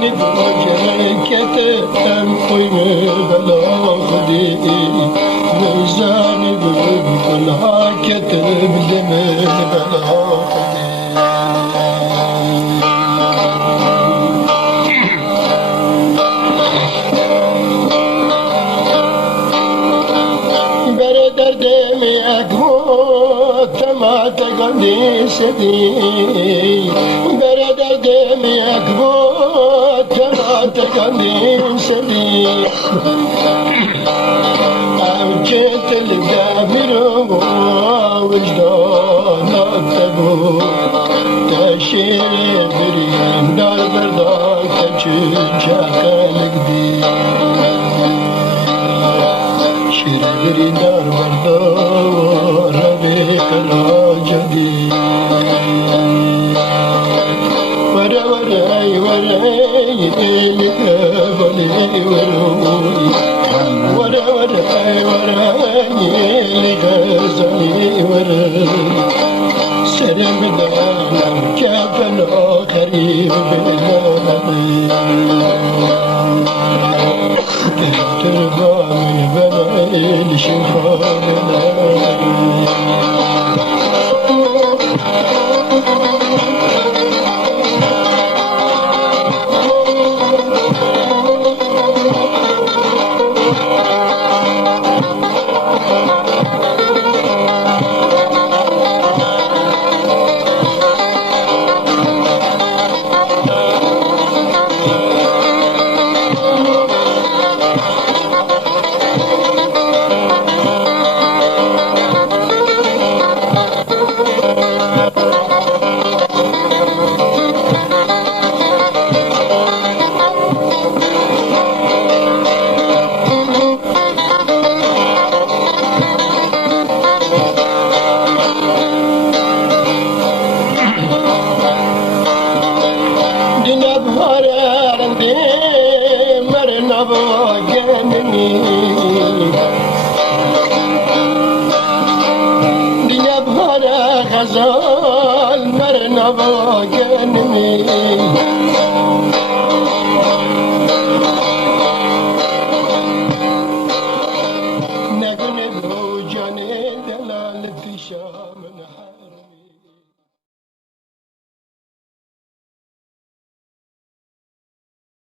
جانب وجهكتم قيم بلاغدي وجانب كلها كتب دم بلاغدي بردردم يكموت ما تقدي سدي بردردم يكموت ما تقدي سدي أوجت الدابر وجدان التبو تشير بريم دار برداك تشجاك لقدي شيري دار بردار ربيك راجدي ورا ورا وراي لك ولي وروي ورا ورا وراي لك زمي ورا سلام دار كفن آخري بلادي